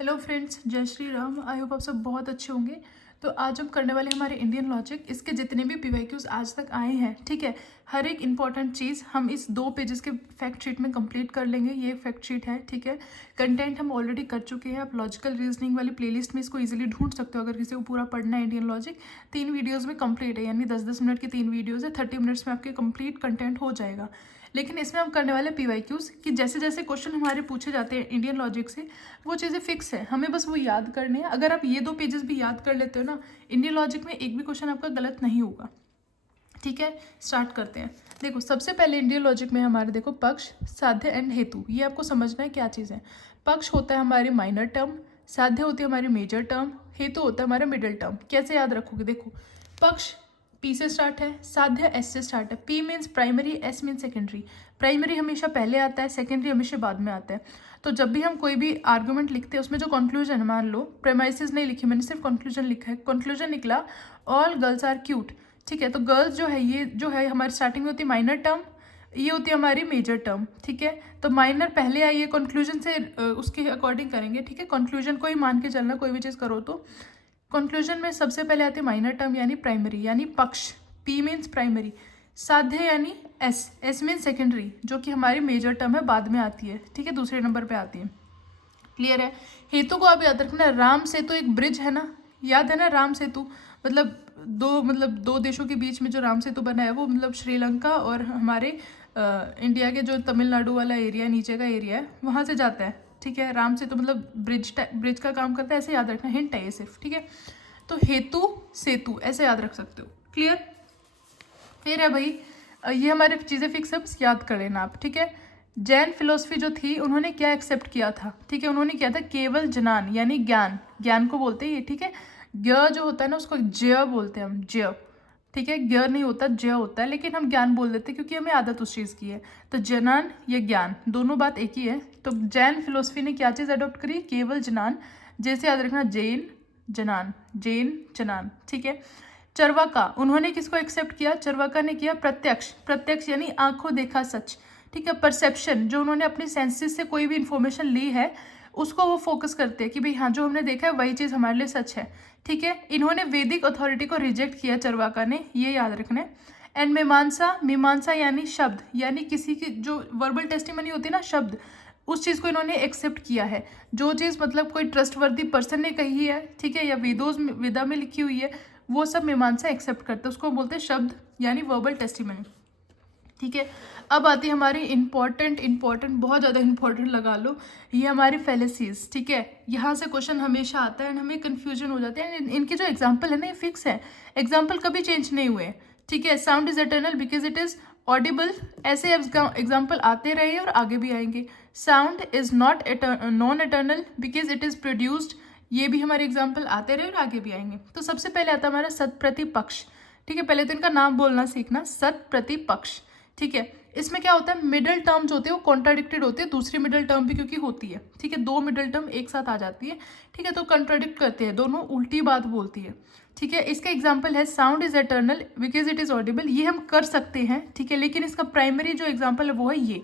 Hello friends, जय Shri Ram. I hope आप सब बहुत अच्छे होंगे। तो आज हम करने वाले हमारे इंडियन लॉजिक, इसके जितने भी पीवाईक्यूज आज तक आए हैं, ठीक है, हर एक इंपॉर्टेंट चीज़ हम इस 2 पेजेस के फैक्ट शीट में कंप्लीट कर लेंगे। ये फैक्ट शीट है, ठीक है। कंटेंट हम ऑलरेडी कर चुके हैं। आप लॉजिकल रीजनिंग वाली प्लेलिस्ट में इसको इजीली ढूंढ सकते हो अगर किसी को पूरा पढ़ना है। इंडियन लॉजिक 3 वीडियोज़ में कंप्लीट है, यानी 10-10 मिनट की 3 वीडियोज़ है। 30 मिनट्स में आपके कंप्लीट कंटेंट हो जाएगा। लेकिन इसमें हम करने वाले पीवाईक्यूज कि जैसे जैसे क्वेश्चन हमारे पूछे जाते हैं इंडियन लॉजिक से, वो चीज़ें फिक्स है, हमें बस वो याद करने हैं। अगर आप ये 2 पेजेस भी याद कर लेते हो ना, इंडियन लॉजिक में एक भी क्वेश्चन आपका गलत नहीं होगा। ठीक है, स्टार्ट करते हैं। देखो, सबसे पहले इंडियन लॉजिक में हमारे देखो पक्ष, साध्य एंड हेतु। ये आपको समझना है क्या चीज़ है। पक्ष होता है हमारी माइनर टर्म, साध्य होती है हमारी मेजर टर्म, हेतु होता है हमारा मिडिल टर्म। कैसे याद रखोगे? देखो, पक्ष पी से स्टार्ट है, साध्य एस से स्टार्ट है। P means primary, S means secondary. Primary हमेशा पहले आता है, सेकेंडरी हमेशा बाद में आता है। तो जब भी हम कोई भी आर्गूमेंट लिखते हैं, उसमें जो कंक्लूजन है, मान लो प्रेमाइसिस नहीं लिखी मैंने, सिर्फ कंक्लूजन लिखा है। कंक्लूजन निकला ऑल गर्ल्स आर क्यूट। ठीक है, तो गर्ल्स जो है, ये जो है हमारी स्टार्टिंग में होती है माइनर टर्म, ये होती है हमारी मेजर टर्म। ठीक है, तो माइनर पहले आई है, कंक्लूजन से उसके अकॉर्डिंग करेंगे। ठीक है, कंक्लूजन को ही मान के चलना, कोई भी चीज़ करो तो। कंक्लूजन में सबसे पहले आती है माइनर टर्म यानी प्राइमरी, यानी पक्ष। P means primary. साध्य यानी एस, एस मीन्स सेकेंडरी, जो कि हमारी मेजर टर्म है, बाद में आती है। ठीक है, दूसरे नंबर पे आती है। क्लियर है? हेतु को आप याद रखना, राम सेतु एक ब्रिज है ना, याद है ना? राम सेतु मतलब दो देशों के बीच में जो राम सेतु बना है, वो मतलब श्रीलंका और हमारे इंडिया के जो तमिलनाडु वाला एरिया, नीचे का एरिया है, वहाँ से जाता है। ठीक है, राम सेतु मतलब ब्रिज का काम करता है, ऐसे याद रखना, हिंट है ये सिर्फ। ठीक है, तो हेतु सेतु ऐसे याद रख सकते हो। क्लियर? फिर है भाई, ये हमारे चीज़ें फिक्स है, बस याद कर लेना आप। ठीक है, जैन फिलोसफी जो थी, उन्होंने क्या एक्सेप्ट किया था? ठीक है, उन्होंने किया था केवल जनान, यानी ज्ञान। ज्ञान को बोलते हैं ये। ठीक है, ज्ञ जो होता है ना, उसको ज्य बोलते हैं हम, ज्य। ठीक है, ज्ञ नहीं होता, ज्य होता है, लेकिन हम ज्ञान बोल देते हैं क्योंकि हमें आदत उस चीज़ की है। तो जनान या ज्ञान, दोनों बात एक ही है। तो जैन फिलोसफी ने क्या चीज़ अडॉप्ट करी? केवल जनान। जैसे याद रखना, जैन जनान, जैन जनान। ठीक है, चरवाका, उन्होंने किसको एक्सेप्ट किया? चरवाका ने किया प्रत्यक्ष। प्रत्यक्ष यानी आंखों देखा सच। ठीक है, परसेप्शन, जो उन्होंने अपनी सेंसेस से कोई भी इंफॉर्मेशन ली है, उसको वो फोकस करते हैं कि भाई हाँ, जो हमने देखा है वही चीज़ हमारे लिए सच है। ठीक है, इन्होंने वैदिक अथॉरिटी को रिजेक्ट किया, चरवाका ने, ये याद रखना है। एंड मीमांसा, मीमांसा यानी शब्द, यानी किसी की जो वर्बल टेस्टिमनी होती है ना, शब्द, उस चीज़ को इन्होंने एक्सेप्ट किया है। जो चीज़ मतलब कोई ट्रस्टवर्दी पर्सन ने कही है, ठीक है, या वेदा में लिखी हुई है, वो सब मीमांसा एक्सेप्ट करते हैं, उसको बोलते हैं शब्द, यानी वर्बल टेस्टिमनी। ठीक है, अब आती है हमारी इंपॉर्टेंट बहुत ज़्यादा इंपॉर्टेंट लगा लो, ये हमारी फेलिसीज। ठीक है, यहाँ से क्वेश्चन हमेशा आता है एंड हमें कन्फ्यूजन हो जाते हैं। इनके जो एग्जाम्पल है ना, ये फिक्स है, एग्जाम्पल कभी चेंज नहीं हुए। ठीक है, sound is eternal because it is Audible, ऐसे एग्जाम्पल आते रहे और आगे भी आएंगे। Sound is not non eternal because it is produced, ये भी हमारे एग्जाम्पल आते रहे और आगे भी आएंगे। तो सबसे पहले आता है हमारा सत प्रतिपक्ष। ठीक है, पहले तो इनका नाम बोलना सीखना, सत प्रतिपक्ष। ठीक है, इसमें क्या होता है, मिडिल टर्म जो होते हैं वो कॉन्ट्राडिक्टेड होते हैं, दूसरी मिडिल टर्म भी क्योंकि होती है। ठीक है, 2 मिडिल टर्म एक साथ आ जाती है। ठीक है, तो कॉन्ट्राडिक्ट करते हैं, दोनों उल्टी बात बोलती है। ठीक है, इसका एग्जाम्पल है sound is eternal because it is Audible, ये हम कर सकते हैं। ठीक है, लेकिन इसका प्राइमरी जो एग्जाम्पल है वो है ये,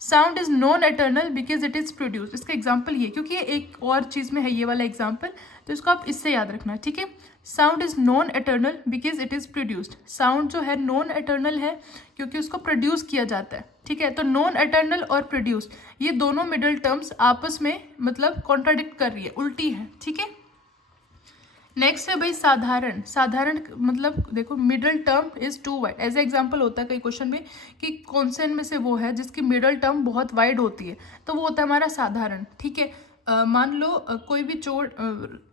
sound is non eternal because it is produced. इसका एग्जाम्पल ये, क्योंकि ये एक और चीज़ में है ये वाला एग्जाम्पल, तो इसको आप इससे याद रखना। ठीक है, sound is non eternal because it is produced. Sound जो है नॉन एटर्नल है क्योंकि उसको प्रोड्यूस किया जाता है। ठीक है, तो नॉन एटर्नल और प्रोड्यूस्ड, ये दोनों मिडिल टर्म्स आपस में मतलब कॉन्ट्राडिक्ट कर रही है, उल्टी है। ठीक है, नेक्स्ट है भाई साधारण। साधारण मतलब देखो, middle term is too wide, as example होता है कई क्वेश्चन में कि कौन से में से वो है जिसकी मिडिल टर्म बहुत वाइड होती है, तो वो होता है हमारा साधारण। ठीक है, मान लो कोई भी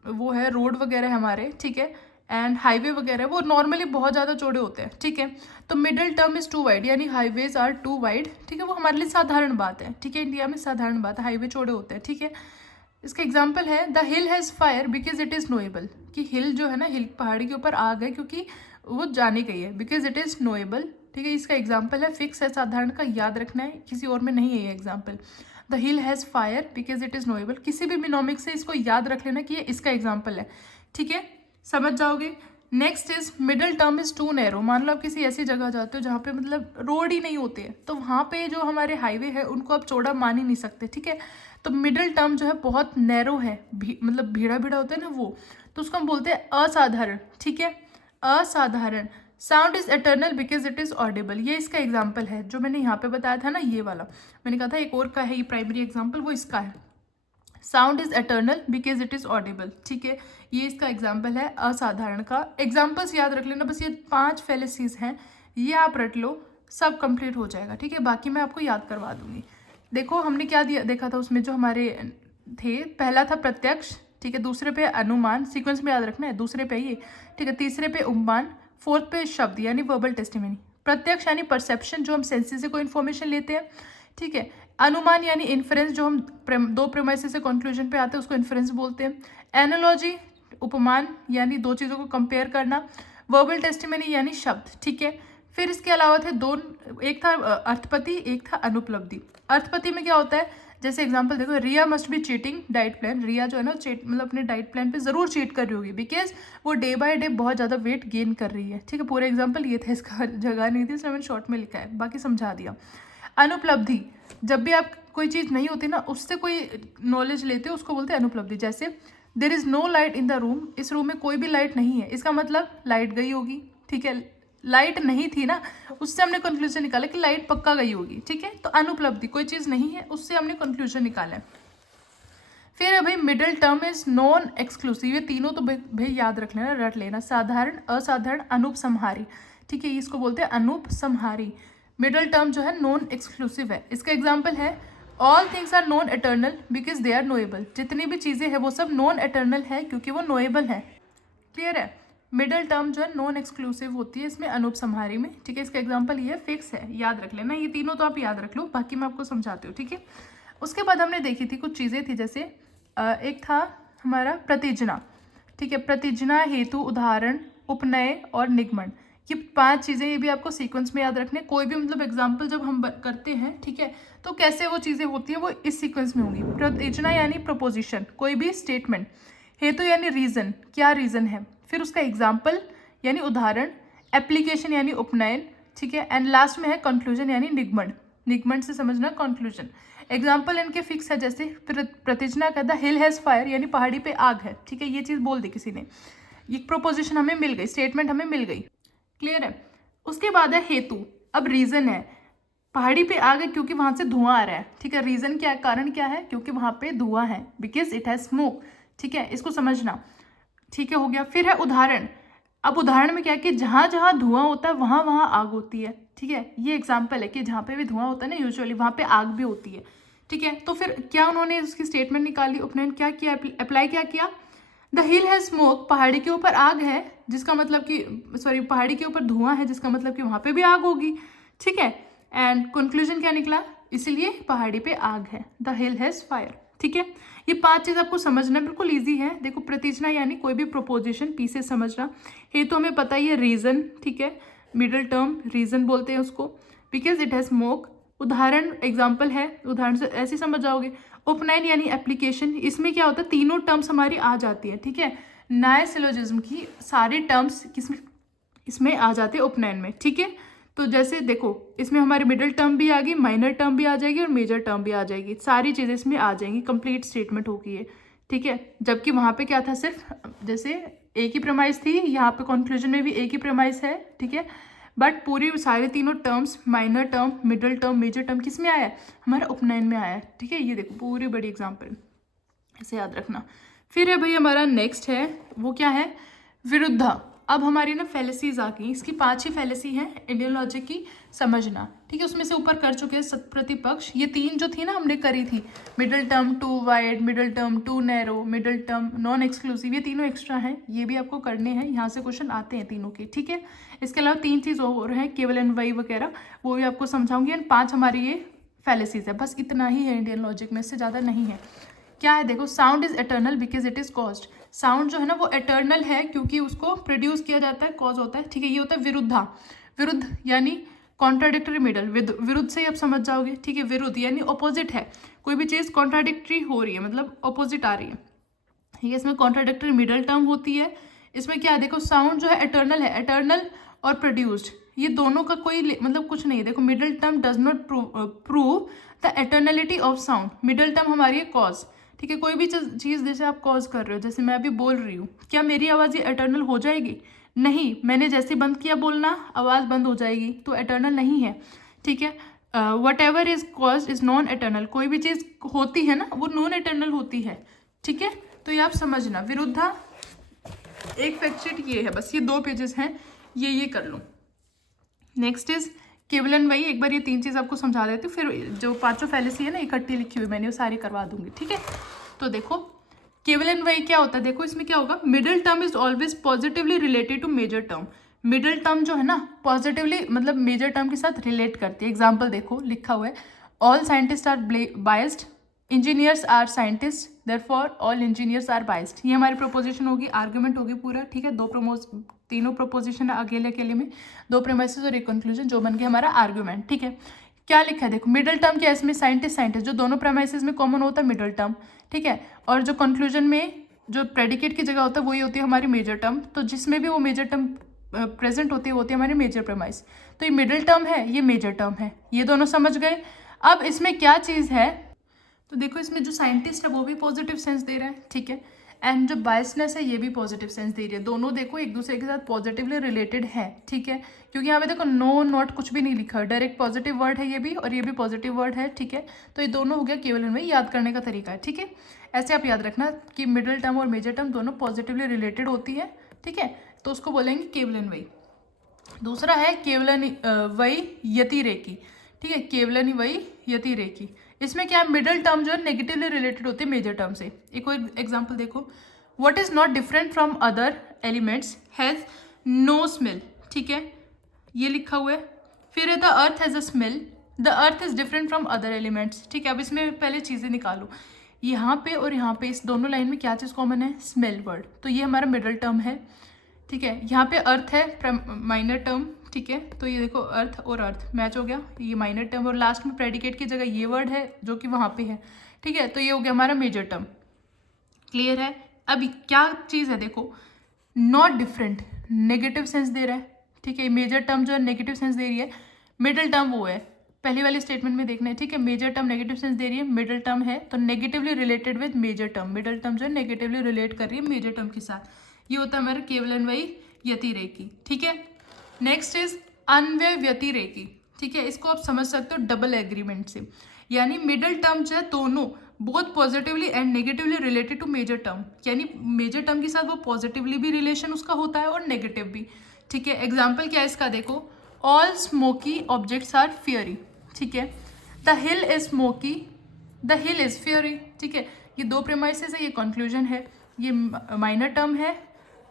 वो है, रोड वगैरह हमारे, ठीक है, एंड हाईवे वगैरह, वो नॉर्मली बहुत ज़्यादा चौड़े होते हैं। ठीक है, तो middle term is too wide, यानी हाईवेज आर टू वाइड। ठीक है, वो हमारे लिए साधारण बात है। ठीक है, इंडिया में साधारण बात है, हाईवे चौड़े होते हैं। ठीक है, इसका एग्जाम्पल है the hill has fire because it is knowable, कि हिल जो है ना, हिल पहाड़ी के ऊपर आग है क्योंकि वो जानी गई है, बिकॉज इट इज़ नोएबल। ठीक है, इसका एग्जाम्पल है, फिक्स है, साधारण का, याद रखना है, किसी और में नहीं है ये example. The hill has fire because it is knowable, किसी भी मिनोमिक से इसको याद रख लेना कि ये इसका एग्जाम्पल है। ठीक है, समझ जाओगे। Next is middle term is too narrow. मान लो आप किसी ऐसी जगह जाते हो जहाँ पे मतलब रोड ही नहीं होते हैं, तो वहाँ पे जो हमारे हाईवे है उनको आप चौड़ा मान ही नहीं सकते। ठीक है, तो मिडिल टर्म जो है बहुत नैरो है, मतलब भीड़ा भीड़ा होता है ना वो, तो उसको हम बोलते हैं असाधारण, ठीक है, असाधारण। Sound is eternal because it is Audible, ये इसका एग्जाम्पल है जो मैंने यहाँ पे बताया था ना, ये वाला मैंने कहा था एक और का है ये प्राइमरी एग्जाम्पल, वो इसका है। Sound is eternal because it is Audible, ठीक है, ये इसका एग्जाम्पल है असाधारण का। एग्जाम्पल्स याद रख लेना, बस ये 5 फैलेसीज हैं, ये आप रट लो, सब कंप्लीट हो जाएगा, ठीक है, बाकी मैं आपको याद करवा दूंगी। देखो हमने क्या देखा था उसमें जो हमारे थे, पहला था प्रत्यक्ष, ठीक है, दूसरे पे अनुमान, सीक्वेंस में याद रखना है, दूसरे पे ये, ठीक है, तीसरे पे उपमान, फोर्थ पे शब्द यानी वर्बल टेस्टिमनी। प्रत्यक्ष यानी परसेप्शन, जो हम सेंसेस से कोई इन्फॉर्मेशन लेते हैं, ठीक है। अनुमान यानी इन्फरेंस, जो हम दो प्रेमाइसेस से कंक्लूजन पे आते हैं उसको इन्फरेंस बोलते हैं। एनालॉजी उपमान यानी दो चीज़ों को कंपेयर करना। वर्बल टेस्टिमनी यानी शब्द, ठीक है। फिर इसके अलावा थे दो, एक था अर्थपति, एक था अनुपलब्धि। अर्थपति में क्या होता है, जैसे एग्जांपल देखो, Riya must be cheating diet plan, Riya जो है ना मतलब अपने डाइट प्लान पे जरूर चीट कर रही होगी बिकॉज वो डे बाय डे बहुत ज़्यादा वेट गेन कर रही है, ठीक है। पूरे एग्जाम्पल ये था, इसका जगह नहीं थी इसलिए मैंने शॉर्ट में लिखा है, बाकी समझा दिया। अनुपलब्धि, जब भी आप कोई चीज़ नहीं होती ना उससे कोई नॉलेज लेते हो उसको बोलते हैं अनुपलब्धि। जैसे there is no light in the room, इस रूम में कोई भी लाइट नहीं है, इसका मतलब लाइट गई होगी, ठीक है, लाइट नहीं थी ना, उससे हमने कंक्लूजन निकाला कि लाइट पक्का गई होगी, ठीक है। तो अनुपलब्धि, कोई चीज़ नहीं है, उससे हमने कंक्लूजन निकाला है। फिर अभी middle term is non exclusive, ये तीनों तो भाई याद रख लेना, रट लेना, साधारण, असाधारण, अनुपसंहारी, ठीक है, इसको बोलते हैं अनुपसंहारी। मिडिल टर्म जो है नॉन एक्सक्लूसिव है, इसका एग्जाम्पल है all things are non eternal because they are knowable, जितनी भी चीज़ें हैं वो सब नॉन एटर्नल है क्योंकि वो नोएबल है, क्लियर है। मिडिल टर्म जो है नॉन एक्सक्लूसिव होती है इसमें अनुपसंहारी में, ठीक है, इसका एग्जाम्पल ये फिक्स है, याद रख लेना, ये तीनों तो आप याद रख लो, बाकी मैं आपको समझाती हूँ, ठीक है। उसके बाद हमने देखी थी कुछ चीज़ें थी, जैसे एक था हमारा प्रतिजना, ठीक है, प्रतिजना, हेतु, उदाहरण, उपनय और निगमन, ये 5 चीज़ें, ये भी आपको सीक्वेंस में याद रखने। कोई भी मतलब एग्जाम्पल जब हम करते हैं, ठीक है, तो कैसे वो चीज़ें होती हैं वो इस सीक्वेंस में होंगी। प्रतिजना यानी प्रपोजिशन, कोई भी स्टेटमेंट। हेतु यानी रीज़न, क्या रीज़न है। फिर उसका एग्जाम्पल यानी उदाहरण। एप्लीकेशन यानी उपनयन, ठीक है। एंड लास्ट में है कंक्लूजन यानी निगमन, निगमन से समझना कंक्लूजन। एग्जाम्पल इनके फिक्स है, जैसे प्रतिजना का द हिल हैज़ फायर यानी पहाड़ी पे आग है, ठीक है, ये चीज़ बोल दी किसी ने, ये प्रोपोजिशन हमें मिल गई, स्टेटमेंट हमें मिल गई, क्लियर है। उसके बाद है हेतु, अब रीज़न है, पहाड़ी पे आग है क्योंकि वहाँ से धुआं आ रहा है, ठीक है, रीज़न क्या है, कारण क्या है, क्योंकि वहाँ पे धुआं है, बिकॉज इट हैज़ स्मोक, ठीक है, इसको समझना, ठीक है, हो गया। फिर है उदाहरण, अब उदाहरण में क्या है कि जहाँ जहाँ धुआं होता है वहाँ वहाँ आग होती है, ठीक है, ये एग्जाम्पल है कि जहाँ पे भी धुआं होता है ना यूजुअली वहाँ पे आग भी होती है, ठीक है। तो फिर क्या उन्होंने उसकी स्टेटमेंट निकाली, उपनयन क्या किया, अप्लाई क्या किया, द हिल हैज स्मोक, पहाड़ी के ऊपर आग है जिसका मतलब कि सॉरी पहाड़ी के ऊपर धुआं है जिसका मतलब कि वहाँ पे भी आग होगी, ठीक है। एंड कंक्लूजन क्या निकला, इसीलिए पहाड़ी पे आग है, द हिल हैज फायर, ठीक है। ये 5 चीज़ आपको समझना बिल्कुल ईजी है। देखो प्रतिजना यानी कोई भी प्रोपोजिशन, पी से समझना। हेतु हमें पता ही है रीज़न, ठीक है, मिडिल टर्म रीज़न बोलते हैं उसको, बिकॉज इट हैज स्मोक। उदाहरण एग्जाम्पल है, उदाहरण से ऐसे समझ जाओगे। उपनयन यानी एप्लीकेशन, इसमें क्या होता है तीनों टर्म्स हमारी आ जाती है, ठीक है, नए सिलोजिज्म की सारी टर्म्स किसमें इसमें आ जाते हैं उपनयन में, ठीक है। तो जैसे देखो इसमें हमारी मिडिल टर्म भी आ गई, माइनर टर्म भी आ जाएगी और मेजर टर्म भी आ जाएगी, सारी चीज़ें इसमें आ जाएंगी, कंप्लीट स्टेटमेंट होगी ये, ठीक है। जबकि वहाँ पे क्या था, सिर्फ जैसे एक ही प्रेमाइस थी, यहाँ पे कंक्लूजन में भी एक ही प्रेमाइस है, ठीक है, बट पूरी सारे तीनों terms, minor term, middle term, major term किस में आया है, हमारा उपनयन में आया है, ठीक है। ये देखो पूरी बड़ी एग्जाम्पल, इसे याद रखना। फिर है भाई हमारा नेक्स्ट है, वो क्या है, विरुद्धा। अब हमारी ना फैलेसीज आ गई, इसकी 5 ही फैलेसी हैं इंडियन लॉजिक की, समझना, ठीक है। उसमें से ऊपर कर चुके हैं सत्प्रतिपक्ष, ये 3 जो थी ना हमने करी थी, middle term too wide, middle term too narrow, middle term non exclusive, ये तीनों एक्स्ट्रा हैं, ये भी आपको करने हैं, यहाँ से क्वेश्चन आते हैं तीनों के, ठीक है। इसके अलावा 3 चीज़ और हैं, केवल एंड वाई वगैरह, वो भी आपको समझाऊंगी। एंड 5 हमारी ये फैलेसीज है, बस इतना ही है इंडियन लॉजिक में, इससे ज़्यादा नहीं है। क्या है देखो, sound is eternal because it is caused, sound जो है ना वो एटर्नल है क्योंकि उसको प्रोड्यूस किया जाता है, कॉज होता है, ठीक है। ये होता है विरुद्धा, विरुद्ध यानी कॉन्ट्राडिक्टरी मिडल, विरुद्ध से ही आप समझ जाओगे, ठीक है। विरुद्ध यानी ऑपोजिट है, कोई भी चीज़ कॉन्ट्राडिक्टरी हो रही है मतलब ऑपोजिट आ रही है, ठीक है। इसमें कॉन्ट्राडिक्टरी मिडल टर्म होती है। इसमें क्या है देखो, साउंड जो है एटर्नल है, एटर्नल और प्रोड्यूस्ड, ये दोनों का कोई मतलब कुछ नहीं है। देखो middle term does not prove the eternality of sound. Middle term हमारी है कॉज, ठीक है। कोई भी चीज़ जैसे आप कॉज कर रहे हो, जैसे मैं अभी बोल रही हूँ, क्या मेरी आवाज़ ये एटर्नल हो जाएगी? नहीं, मैंने जैसे बंद किया बोलना आवाज़ बंद हो जाएगी, तो एटर्नल नहीं है, ठीक है। What ever is cause is non eternal. कोई भी चीज़ होती है ना वो नॉन एटर्नल होती है, ठीक है। तो ये आप समझना। विरुद्धा एक फैक्ट शीट ये है, बस ये 2 पेजेस हैं, ये कर लो। नेक्स्ट इज केवलन वही। एक बार ये 3 चीज़ आपको समझा देती हूँ, फिर जो 5 फैलेसी है ना इकट्ठी लिखी हुई मैंने वो सारी करवा दूंगी, ठीक है। तो देखो केवलन वही क्या होता है, देखो इसमें क्या होगा, middle term is always positively related to major term. Middle term जो है ना पॉजिटिवली मतलब मेजर टर्म के साथ रिलेट करती है। एग्जाम्पल देखो लिखा हुआ है, all scientist are biased, engineers are scientist, therefore all engineers are biased. ये हमारी प्रोपोजिशन होगी, आर्ग्यूमेंट होगी पूरा, ठीक है। तीनों प्रोपोजिशन है अकेले अकेले में, 2 प्रेमाइसेस और एक कंक्लूजन, जो बन गया हमारा आर्ग्यूमेंट, ठीक है। क्या लिखा है देखो, मिडिल टर्म क्या है इसमें, साइंटिस्ट, जो दोनों प्रेमाइसेस में कॉमन होता है मिडिल टर्म, ठीक है। और जो कंक्लूजन में जो प्रेडिकेट की जगह होता है वही होती है हमारी मेजर टर्म। तो जिसमें भी वो मेजर टर्म प्रेजेंट होती है हमारी मेजर प्रेमाइस। तो ये मिडिल टर्म है, ये मेजर टर्म है, ये दोनों समझ गए। अब इसमें क्या चीज़ है, तो देखो इसमें जो साइंटिस्ट है वो भी पॉजिटिव सेंस दे रहा है, ठीक है। एंड जो बायसनेस है ये भी पॉजिटिव सेंस दे रही है। दोनों देखो एक दूसरे के साथ पॉजिटिवली रिलेटेड है, ठीक है। क्योंकि यहाँ पे देखो नो नॉट कुछ भी नहीं लिखा है, डायरेक्ट पॉजिटिव वर्ड है ये भी और ये भी पॉजिटिव वर्ड है, ठीक है। तो ये दोनों हो गया केवलन वही, याद करने का तरीका है, ठीक है। ऐसे आप याद रखना कि मिडिल टर्म और मेजर टर्म दोनों पॉजिटिवली रिलेटेड होती है, ठीक है। तो उसको बोलेंगे केवलन वही। दूसरा है केवलन वही यतिरेकी, ठीक है। केवलन वही यतिरेकी, इसमें क्या है, मिडिल टर्म जो है नेगेटिवली रिलेटेड होती है मेजर टर्म से। एक और एग्जांपल देखो, what is not different from other elements has no smell, ठीक है, ये लिखा हुआ है। फिर है the earth has a smell, the earth is different from other elements, ठीक है। अब इसमें पहले चीज़ें निकालो, यहाँ पे और यहाँ पे इस दोनों लाइन में क्या चीज़ कॉमन है, स्मेल वर्ड, तो ये हमारा मिडिल टर्म है, ठीक है। यहाँ पे अर्थ है माइनर टर्म, ठीक है। तो ये देखो अर्थ और अर्थ मैच हो गया, ये माइनर टर्म, और लास्ट में प्रेडिकेट की जगह ये वर्ड है जो कि वहाँ पे है, ठीक है। तो ये हो गया हमारा मेजर टर्म, क्लियर है। अभी क्या चीज़ है देखो, नॉट डिफरेंट नेगेटिव सेंस दे रहा है, ठीक है। मेजर टर्म जो है नेगेटिव सेंस दे रही है, मिडिल टर्म वो है, पहली वाली स्टेटमेंट में देखना है, ठीक है। मेजर टर्म नेगेटिव सेंस दे रही है, मिडिल टर्म है तो negatively related with major term, middle term जो है नेगेटिवली रिलेट कर रही है मेजर टर्म के साथ। ये होता है हमारा केवलन वही यतिरेकी, ठीक है। नेक्स्ट इज अन्वय व्यतिरेकी, ठीक है। इसको आप समझ सकते हो डबल एग्रीमेंट से, यानी मिडिल टर्म जो है दोनों both positively and negatively related to major term, यानी मेजर टर्म के साथ वो पॉजिटिवली भी रिलेशन उसका होता है और नेगेटिव भी, ठीक है। एग्जाम्पल क्या है इसका देखो, all smoky objects are fiery, ठीक है। The hill is smoky, the hill is fiery, ठीक है। ये 2 प्रेमाइसेस है, ये कंक्लूजन है, ये माइनर टर्म है,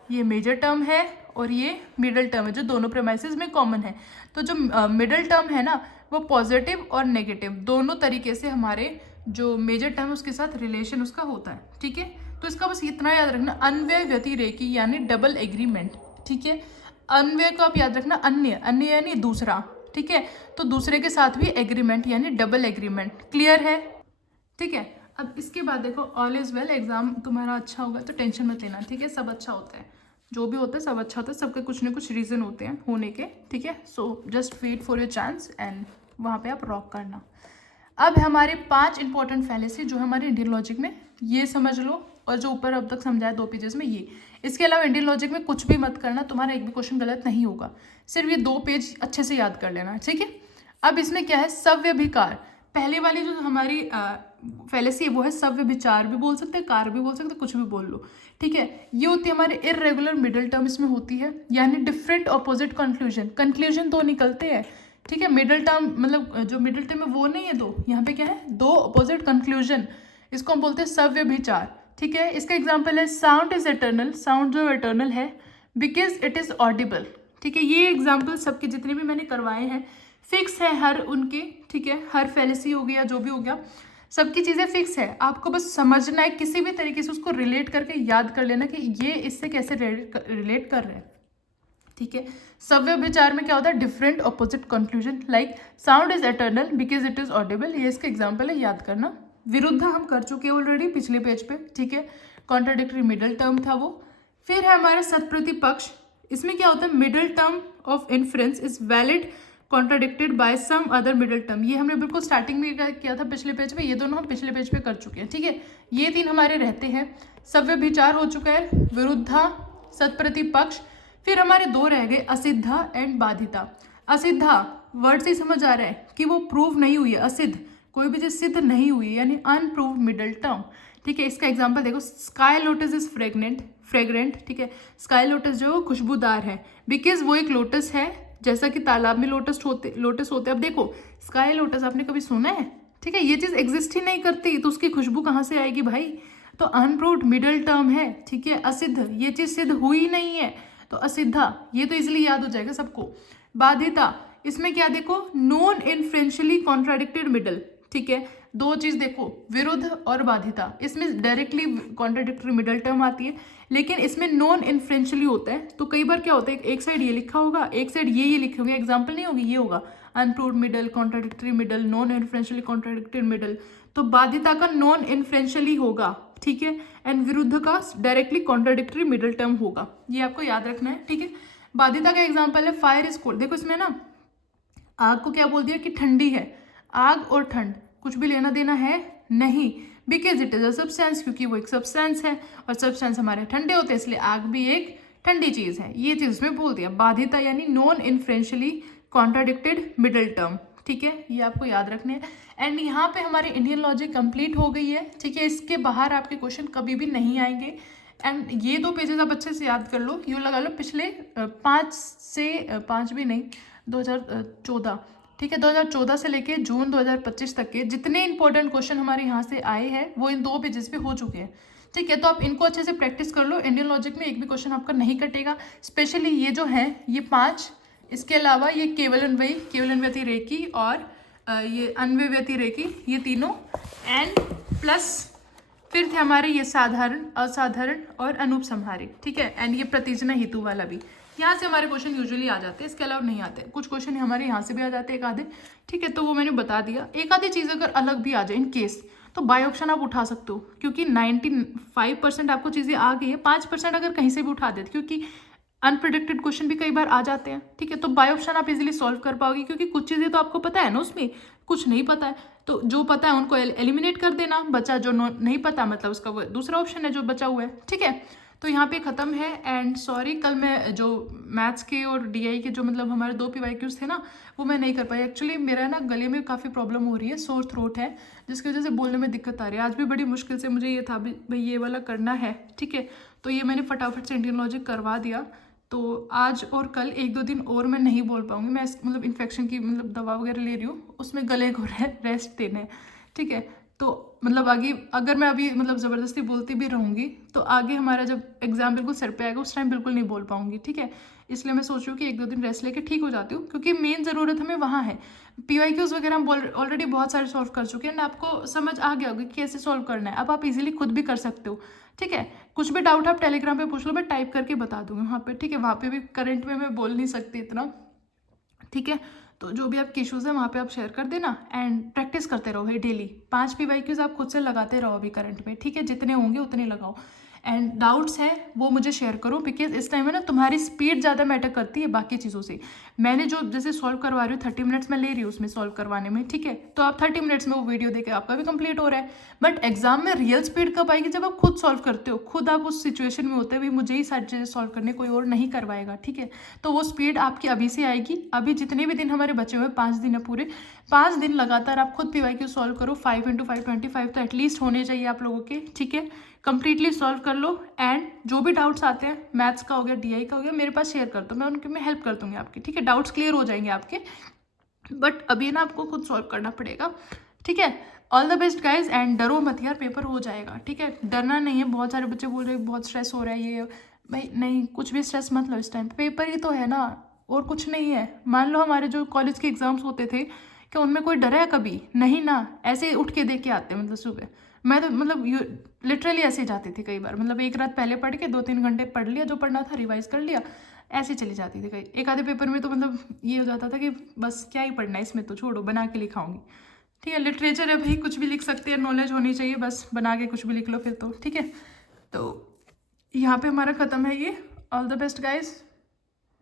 ये मेजर टर्म है और ये मिडिल टर्म है जो दोनों प्रेमाइसेस में कॉमन है। तो जो मिडिल टर्म है ना वो पॉजिटिव और नेगेटिव दोनों तरीके से हमारे जो मेजर टर्म उसके साथ रिलेशन उसका होता है, ठीक है। तो इसका बस इतना याद रखना, अन्वय व्यतिरेकी यानी डबल एग्रीमेंट, ठीक है। अन्वय को आप याद रखना, अन्य, अन्य यानी दूसरा, ठीक है। तो दूसरे के साथ भी एग्रीमेंट यानी डबल एग्रीमेंट, क्लियर है, ठीक है। अब इसके बाद देखो, ऑल इज वेल, एग्जाम तुम्हारा अच्छा होगा तो टेंशन मत लेना, ठीक है। सब अच्छा होता है, जो भी होता है सब अच्छा होता है, सबके कुछ ना कुछ रीज़न होते हैं होने के, ठीक है। So just wait for your chance and वहाँ पे आप रॉक करना। अब हमारे 5 इंपॉर्टेंट फैलेसी जो हमारे इंडियन लॉजिक में, ये समझ लो, और जो ऊपर अब तक समझाया 2 पेजेस में ये। इसके अलावा इंडियन लॉजिक में कुछ भी मत करना, तुम्हारा एक भी क्वेश्चन गलत नहीं होगा, सिर्फ ये 2 पेज अच्छे से याद कर लेना, ठीक है। अब इसमें क्या है, सव्यभिकार, पहले वाली जो हमारी फैलेसी है वो है सव्यभिचार भी बोल सकते हैं, कार भी बोल सकते हैं, कुछ भी बोल लो, ठीक है। ये होती है हमारे इररेगुलर मिडिल टर्म, इसमें होती है, यानी डिफरेंट ऑपोजिट कंक्लूजन, कंक्लूजन 2 निकलते हैं, ठीक है। मिडिल टर्म मतलब जो मिडिल टर्म है वो नहीं है 2, यहाँ पे क्या है 2 ऑपोजिट कंक्लूजन, इसको हम बोलते हैं सव्यभिचार, ठीक है। इसका एग्जाम्पल है साउंड इज एटर्नल, साउंड जो एटर्नल है बिकॉज इट इज ऑडिबल, ठीक है। ये एग्जाम्पल सबके जितने भी मैंने करवाए हैं फिक्स है हर उनके, ठीक है। हर फैलेसी हो गया जो भी हो गया, सबकी चीज़ें फिक्स है, आपको बस समझना है, किसी भी तरीके से उसको रिलेट करके याद कर लेना कि ये इससे कैसे रिलेट कर रहे हैं, ठीक है। सव्यभिचार में क्या होता है, different opposite conclusion, like sound is eternal because it is Audible, ये इसका एग्जाम्पल है, याद करना। विरुद्धा हम कर चुके हैं ऑलरेडी पिछले पेज पे, ठीक है। कॉन्ट्राडिक्टरी मिडिल टर्म था वो। फिर है हमारा सत्प्रतिपक्ष, इसमें क्या होता है, middle term of inference is valid contradicted by some other middle term. ये हमने बिल्कुल स्टार्टिंग में किया था पिछले पेज पे, ये दोनों हम पिछले पेज पे कर चुके हैं, ठीक है। ये 3 हमारे रहते हैं। सव्यभिचार हो चुका है, विरुद्धा, सत्प्रतिपक्ष। फिर हमारे 2 रह गए, असिद्धा एंड बाधिता। असिद्धा वर्ड से समझ आ रहा है कि वो प्रूव नहीं हुई है। असिद्ध कोई भी चीज सिद्ध नहीं हुई है, यानी अनप्रूव्ड मिडल टर्म, ठीक है। इसका एग्जांपल देखो, स्काई लोटस इज फ्रेग्रेंट, ठीक है। स्काई लोटस जो खुशबूदार है, बिकॉज वो एक लोटस है, जैसा कि तालाब में लोटस होते। अब देखो स्काई लोटस आपने कभी सुना है, ठीक है, ये चीज एग्जिस्ट ही नहीं करती, तो उसकी खुशबू कहाँ से आएगी भाई। तो अनप्रूव्ड मिडल टर्म है, ठीक है। असिद्ध, ये चीज सिद्ध हुई नहीं है, तो असिद्धा, ये तो इजिली याद हो जाएगा सबको। बाधिता, इसमें क्या देखो, नॉन इन्फ्रेंशियली कॉन्ट्राडिक्टेड मिडल, ठीक है। 2 चीज देखो, विरुद्ध और बाधिता, इसमें डायरेक्टली कॉन्ट्राडिक्टरी मिडल टर्म आती है, लेकिन इसमें नॉन इन्फ्रेंशियली होता है। तो कई बार क्या होता है, एक साइड ये लिखा होगा, एक साइड ये लिखे होंगे, एग्जाम्पल नहीं होगी, ये होगा unproved middle, contradictory middle, non inferentially contradicted middle. तो बाधिता का नॉन इन्फ्रेंशियली होगा, ठीक है, एंड विरुद्ध का डायरेक्टली कॉन्ट्राडिक्टरी मिडल टर्म होगा, ये आपको याद रखना है, ठीक है। बाधिता का एग्जाम्पल है फायर इज कोल्ड। देखो इसमें ना आग को क्या बोल दिया कि ठंडी है, आग और ठंड कुछ भी लेना देना है नहीं, because it is a substance, क्योंकि वो एक सब्सटेंस है और सब्सटेंस हमारे ठंडे होते हैं, इसलिए आग भी एक ठंडी चीज है, ये चीज उसमें बोल दिया। बाधिता यानी non inferentially contradicted middle term, ठीक है, ये आपको याद रखने हैं। एंड यहाँ पे हमारी इंडियन लॉजिक कंप्लीट हो गई है, ठीक है। इसके बाहर आपके क्वेश्चन कभी भी नहीं आएंगे। एंड ये 2 पेजेस आप अच्छे से याद कर लो, यूँ लगा लो पिछले 5 भी नहीं, 2014, ठीक है, 2014 से लेके जून 2025 तक के जितने इंपॉर्टेंट क्वेश्चन हमारे यहाँ से आए हैं वो इन 2 पेजेस पे हो चुके हैं, ठीक है। तो आप इनको अच्छे से प्रैक्टिस कर लो, इंडियन लॉजिक में एक भी क्वेश्चन आपका नहीं कटेगा। स्पेशली ये जो है ये 5, इसके अलावा ये केवल अन्वयी रेखी और ये अन्वयी रेखी, ये तीनों, एंड प्लस फिर थे हमारे ये साधारण, असाधारण और अनुपसंहारी, ठीक है। एंड ये प्रतिजना हेतु वाला भी, यहाँ से हमारे क्वेश्चन यूजुअली आ जाते हैं, इसके अलावा नहीं आते। कुछ क्वेश्चन हमारे यहाँ से भी आ जाते हैं, एक आधे, ठीक है। तो वो मैंने बता दिया। एक आधी चीज़ अगर अलग भी आ जाए इन केस, तो बाय ऑप्शन आप उठा सकते हो, क्योंकि 95% आपको चीज़ें आ गई है, 5% अगर कहीं से भी उठा देते, क्योंकि अनप्रिडिक्टेड क्वेश्चन भी कई बार आ जाते हैं, ठीक है। तो बाय ऑप्शन आप इजीली सॉल्व कर पाओगे, क्योंकि कुछ चीज़ें तो आपको पता है ना, उसमें कुछ नहीं पता है, तो जो पता है उनको एलिमिनेट कर देना, बचा जो नहीं पता, मतलब उसका वो दूसरा ऑप्शन है जो बचा हुआ है, ठीक है। तो यहाँ पे ख़त्म है। एंड सॉरी, कल मैं जो मैथ्स के और डीआई के जो मतलब हमारे 2 PYQs थे ना, वो मैं नहीं कर पाई। एक्चुअली मेरा ना गले में काफ़ी प्रॉब्लम हो रही है, सोर थ्रोट है, जिसकी वजह से बोलने में दिक्कत आ रही है। आज भी बड़ी मुश्किल से मुझे ये था भाई ये वाला करना है, ठीक है। तो ये मैंने फटाफट से इंडियन लॉजिक करवा दिया। तो आज और कल 1-2 दिन और मैं नहीं बोल पाऊँगी। मैं मतलब इन्फेक्शन की मतलब दवा वगैरह ले रही हूँ, उसमें गले को रेस्ट देना है, ठीक है। तो मतलब आगे अगर मैं अभी मतलब ज़बरदस्ती बोलती भी रहूँगी, तो आगे हमारा जब एग्ज़ाम बिल्कुल सर पे आएगा उस टाइम बिल्कुल नहीं बोल पाऊँगी, ठीक है। इसलिए मैं सोच रही हूँ कि 1-2 दिन रेस्ट लेके ठीक हो जाती हूँ, क्योंकि मेन ज़रूरत हमें वहाँ है। PYQs वगैरह हम ऑलरेडी बहुत सारे सॉल्व कर चुके हैं, आपको समझ आ गया होगा कि कैसे सॉल्व करना है। अब आप इजीली खुद भी कर सकते हो, ठीक है। कुछ भी डाउट आप टेलीग्राम पे पूछ लो, मैं टाइप करके बता दूँगी वहाँ पे, ठीक है। वहाँ पे भी करंट में मैं बोल नहीं सकती इतना, ठीक है। तो जो भी आपके इश्यूज़ हैं वहाँ पे आप शेयर कर देना, एंड प्रैक्टिस करते रहो भाई डेली। 5 PYQs आप खुद से लगाते रहो अभी करंट में, ठीक है। जितने होंगे उतने लगाओ, एंड डाउट्स हैं वो मुझे शेयर करो, बिकॉज इस टाइम में ना तुम्हारी स्पीड ज़्यादा मैटर करती है बाकी चीज़ों से। मैंने जो जैसे सॉल्व करवा रही हूँ 30 मिनट्स में ले रही हूँ उसमें सॉल्व करवाने में, ठीक है। तो आप 30 मिनट्स में वो वीडियो देखे आपका भी कंप्लीट हो रहा है, बट एग्जाम में रियल स्पीड कब आएगी, जब आप खुद सॉल्व करते हो, खुद आप उस सिचुएशन में होते हैं, भाई मुझे ही सारी चीज़ें सॉल्व करने, कोई और नहीं करवाएगा, ठीक है। तो वो स्पीड आपकी अभी से आएगी। अभी जितने भी दिन हमारे बचे हुए 5 दिन है, पूरे 5 दिन लगातार आप खुद PYQ सॉल्व करो। 5 × 5 25 तो एटलीस्ट होने चाहिए आप लोगों के, ठीक है। कंप्लीटली सॉल्व कर लो, एंड जो भी डाउट्स आते हैं, मैथ्स का हो गया, DI का हो गया, मेरे पास शेयर कर दो, मैं उनकी मैं हेल्प कर दूंगी आपकी, ठीक है। डाउट्स क्लियर हो जाएंगे आपके, बट अभी ना आपको खुद सॉल्व करना पड़ेगा, ठीक है। All the best guys, and डरो मत यार, पेपर हो जाएगा, ठीक है। डरना नहीं है। बहुत सारे बच्चे बोल रहे हैं बहुत स्ट्रेस हो रहा है, ये भाई नहीं, कुछ भी स्ट्रेस मत लो इस टाइम, पेपर ही तो है ना, और कुछ नहीं है। मान लो हमारे जो कॉलेज के एग्जाम्स होते थे, क्या उनमें कोई डरा है कभी? नहीं ना, ऐसे ही उठ के देख के आते हैं, मतलब सुबह मैं तो मतलब लिटरली ऐसे ही जाती थी कई बार, मतलब एक रात पहले पढ़ के 2-3 घंटे पढ़ लिया, जो पढ़ना था रिवाइज कर लिया, ऐसे चली जाती थी। कई एक आधे पेपर में तो मतलब ये हो जाता था कि बस क्या ही पढ़ना है इसमें, तो छोड़ो, बना के लिखाऊंगी, ठीक है। लिटरेचर है भाई, कुछ भी लिख सकते हैं, नॉलेज होनी चाहिए, बस बना के कुछ भी लिख लो फिर तो, ठीक है। तो यहाँ पे हमारा ख़त्म है ये। All the best guys.